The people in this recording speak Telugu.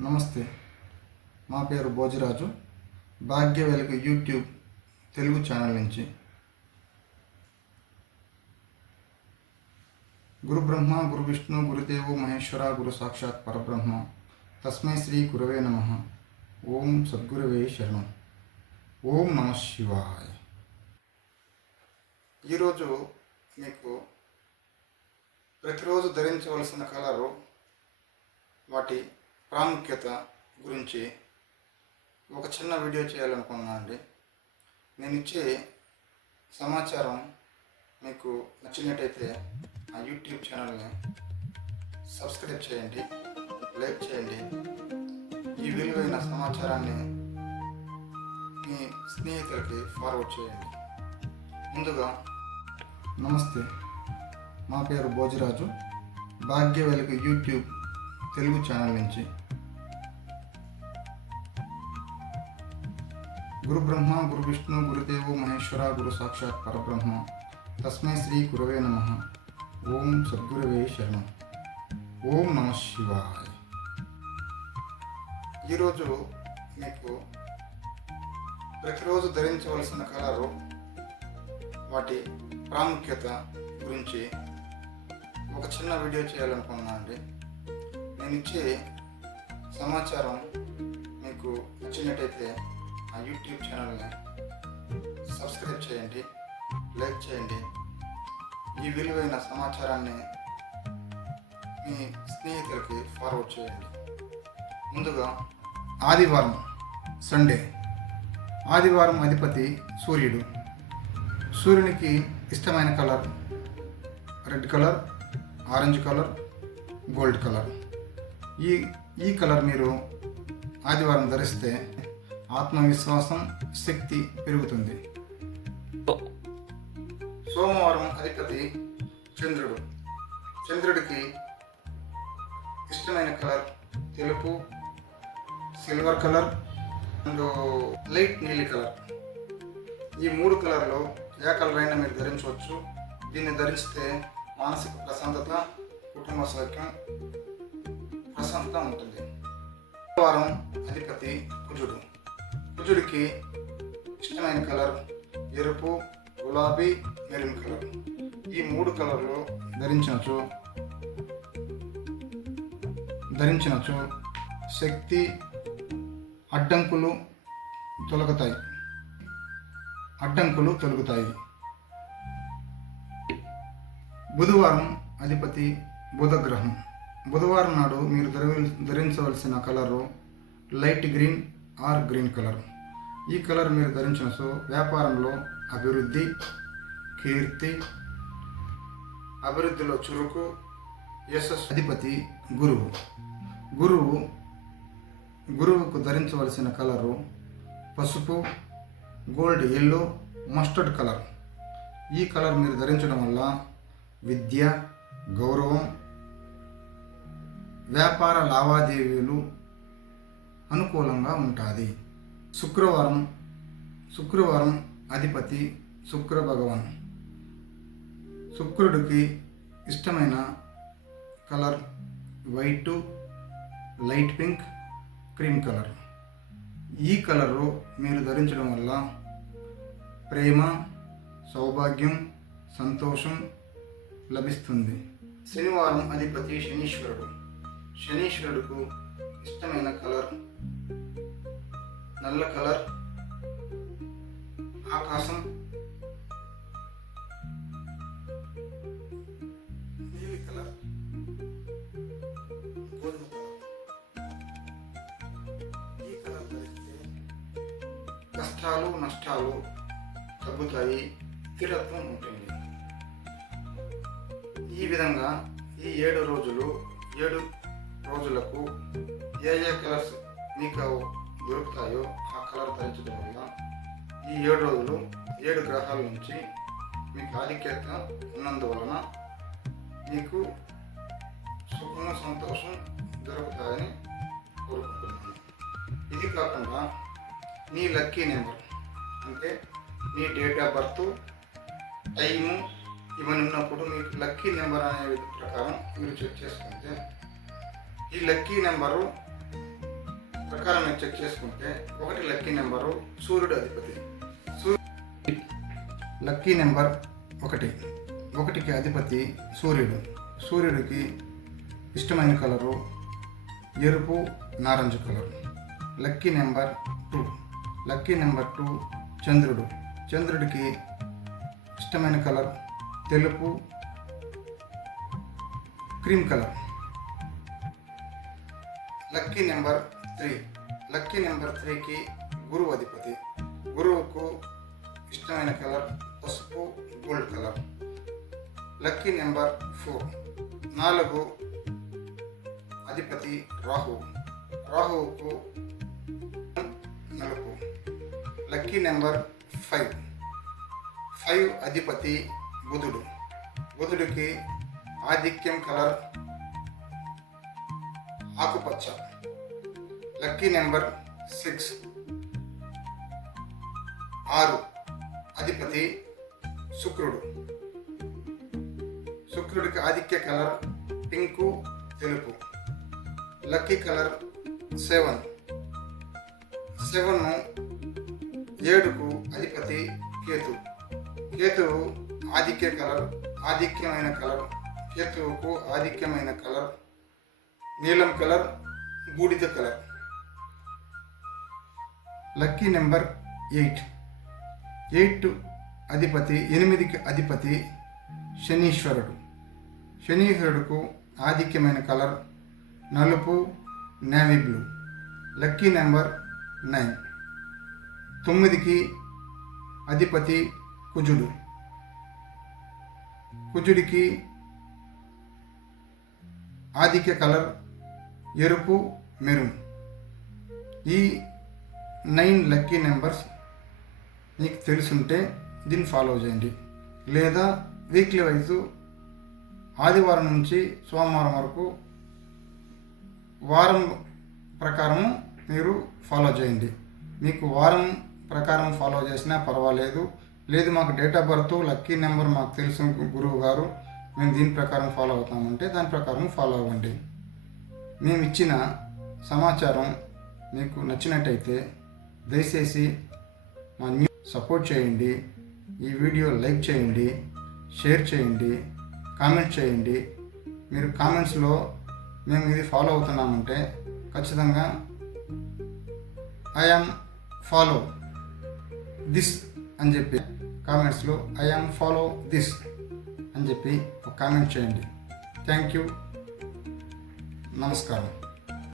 నమస్తే. మా పేరు భోజరాజు. భాగ్య వెలుగు యూట్యూబ్ తెలుగు ఛానల్ నుంచి. గురు బ్రహ్మ గురు విష్ణు గురుదేవు మహేశ్వర గురు సాక్షాత్ పరబ్రహ్మ. తస్మై శ్రీ గురవే నమ. ఓం సద్గురవే శరణం. ఓం నమ శివాయ. ఈరోజు మీకు ప్రతిరోజు ధరించవలసిన కలరు వాటి ప్రాముఖ్యత గురించి ఒక చిన్న వీడియో చేయాలనుకున్నాను అండి. నేను ఇచ్చే సమాచారం మీకు నచ్చినట్టయితే ఆ యూట్యూబ్ ఛానల్ని సబ్స్క్రైబ్ చేయండి లైక్ చేయండి. ఈ విలువైన సమాచారాన్ని మీ స్నేహితులకి ఫార్వర్డ్ చేయండి. ముందుగా నమస్తే మా పేరు భోజరాజు. భాగ్య యూట్యూబ్ తెలుగు ఛానల్ నుంచి గురు బ్రహ్మ గురు విష్ణు గురుదేవు మహేశ్వర గురు సాక్షాత్ పరబ్రహ్మ. తస్మై శ్రీ గురవే నమ. ఓం సద్గురవే శర్మ ఓం నమ శివాయ. ఈరోజు మీకు ప్రతిరోజు ధరించవలసిన కలరు వాటి ప్రాముఖ్యత గురించి ఒక చిన్న వీడియో చేయాలనుకున్నాను అండి. నేను ఇచ్చే సమాచారం మీకు నచ్చినట్టయితే ఆ యూట్యూబ్ ఛానల్ని సబ్స్క్రైబ్ చేయండి లైక్ చేయండి. ఈ విలువైన సమాచారాన్ని మీ స్నేహితులకి ఫార్వర్డ్ చేయండి. ముందుగా ఆదివారం సండే ఆదివారం అధిపతి సూర్యుడు. సూర్యునికి ఇష్టమైన colour red colour orange colour gold colour ఈ ఈ కలర్ మీరు ఆదివారం ధరిస్తే ఆత్మవిశ్వాసం శక్తి పెరుగుతుంది. సోమవారం అధిపతి చంద్రుడు. చంద్రుడికి ఇష్టమైన కలర్ తెలుపు సిల్వర్ కలర్ అండ్ లైట్ నీలి కలర్. ఈ మూడు కలర్లో ఏ కలర్ అయినా మీరు ధరించవచ్చు. దీన్ని ధరిస్తే మానసిక ప్రశాంతత కుటుంబ సౌఖ్యం ప్రశాంతత ఉంటుంది. వారం అధిపతి కుజుడు. కుజుడికి ఇష్టమైన కలర్ ఎరుపు గులాబీ మెరూన్ కలర్. ఈ మూడు కలర్లు ధరించినచో ధరించినచో శక్తి అడ్డంకులు తొలగుతాయి. అడ్డంకులు తొలగుతాయి. బుధవారం అధిపతి బుధగ్రహం. బుధవారం నాడు మీరు ధరి ధరించవలసిన colour light green or green colour. ఈ కలర్ మీరు ధరించిన సో వ్యాపారంలో అభివృద్ధి కీర్తి అభివృద్ధిలో చురుకు యశస్సు అధిపతి గురువు. గురువు గురువుకు ధరించవలసిన కలరు పసుపు గోల్డ్ ఎల్లో మస్టర్డ్ కలర్. ఈ కలర్ మీరు ధరించడం వల్ల విద్య గౌరవం వ్యాపార లావాదేవీలు అనుకూలంగా ఉంటుంది. శుక్రవారం శుక్రవారం అధిపతి శుక్ర భగవాన్. శుక్రుడికి ఇష్టమైన colour white light pink cream colour. ఈ కలరు మీరు ధరించడం వల్ల ప్రేమ సౌభాగ్యం సంతోషం లభిస్తుంది. శనివారం అధిపతి శనీశ్వరుడు. శనీశ్వరుడుకు ఇష్టమైన కలర్ నల్ల కలర్ ఆకాశం నీలి కలర్ గోధుమ కలర్. ఈ కలర్ ధరిస్తే కష్టాలు నష్టాలు తగ్గుతాయి స్థిరత్వం ఉంటుంది. ఈ విధంగా ఈ ఏడు రోజులు ఏడు రోజులకు ఏ ఏ కలర్స్ మీకు దొరుకుతాయో ఆ కలర్ ధరించడం వల్ల ఈ ఏడు రోజులు ఏడు గ్రహాల నుంచి మీకు ఆధిక్యత ఉన్నందువలన మీకు సుఖము సంతోషం దొరుకుతాయని కోరుకుంటున్నాను. ఇది కాకుండా నీ లక్కీ నెంబర్ అంటే నీ డేట్ ఆఫ్ బర్త్ టైము ఇవన్నీ ఉన్నప్పుడు మీకు లక్కీ నెంబర్ అనే ప్రకారం మీరు చెక్ చేసుకుంటే ఈ లక్కీ నెంబరు ప్రకారం మీరు చెక్ చేసుకుంటే ఒకటి లక్కీ నెంబరు సూర్యుడు అధిపతి. సూర్యుడు లక్కీ నెంబర్ ఒకటి. ఒకటికి అధిపతి సూర్యుడు. సూర్యుడికి ఇష్టమైన కలరు ఎరుపు నారింజ colour. Lucky number two. Lucky number two చంద్రుడు. చంద్రుడికి ఇష్టమైన కలర్ తెలుపు cream colour. Lucky number three lucky number త్రీకి గురువు అధిపతి. గురువుకు ఇష్టమైన కలర్ పసుపు gold colour. Lucky number four. నాలుగు అధిపతి రాహు రాహువుకు నలుపు. Lucky number five. ఫైవ్ అధిపతి బుధుడు. బుధుడికి ఆధిక్యం కలర్ ఆకుపచ్చ. Lucky number six. ఆరు. అధిపతి శుక్రుడు. శుక్రుడికి ఆధిక్య కలర్ పింకు తెలుపు. Lucky colour seven. సెవెన్ ఏడుకు అధిపతి కేతు. కేతువు ఆధిక్య కలర్ ఆధిక్యమైన కలర్ కేతువుకు ఆధిక్యమైన కలర్ నీలం కలర్ బూడిద colour. Lucky number eight. Eight అధిపతి ఎనిమిదికి అధిపతి శనీశ్వరుడు. శనీశ్వరుడుకు ఆధిక్యమైన కలర్ నలుపు navy blue. Lucky number nine. తొమ్మిదికి అధిపతి కుజుడు. కుజుడికి ఆధిక్య కలర్ ఎరుపు మెరూన్. ఈ నైన్ లక్కీ నెంబర్స్ మీకు తెలుసుంటే దీన్ని ఫాలో చేయండి. లేదా వీక్లీ వైజ్ ఆదివారం నుంచి సోమవారం వరకు వారం ప్రకారము మీరు ఫాలో చేయండి. మీకు వారం ప్రకారం ఫాలో చేసినా పర్వాలేదు. లేదు మాకు date of birth lucky number మాకు తెలుసు గురువు గారు. మేము దీని ప్రకారం ఫాలో అవుతామంటే దాని ప్రకారం ఫాలో అవ్వండి. మేము ఇచ్చిన సమాచారం మీకు నచ్చినట్టయితే దయచేసి మా న్యూ సపోర్ట్ చేయండి. ఈ వీడియో లైక్ చేయండి షేర్ చేయండి కామెంట్ చేయండి. మీరు కామెంట్స్లో మేము ఇది ఫాలో అవుతున్నామంటే ఖచ్చితంగా ఐఎమ్ ఫాలో దిస్ అని చెప్పి కామెంట్స్లో ఐఎమ్ ఫాలో దిస్ అని చెప్పి ఒక కామెంట్ చేయండి. Thank you. నమస్కారం.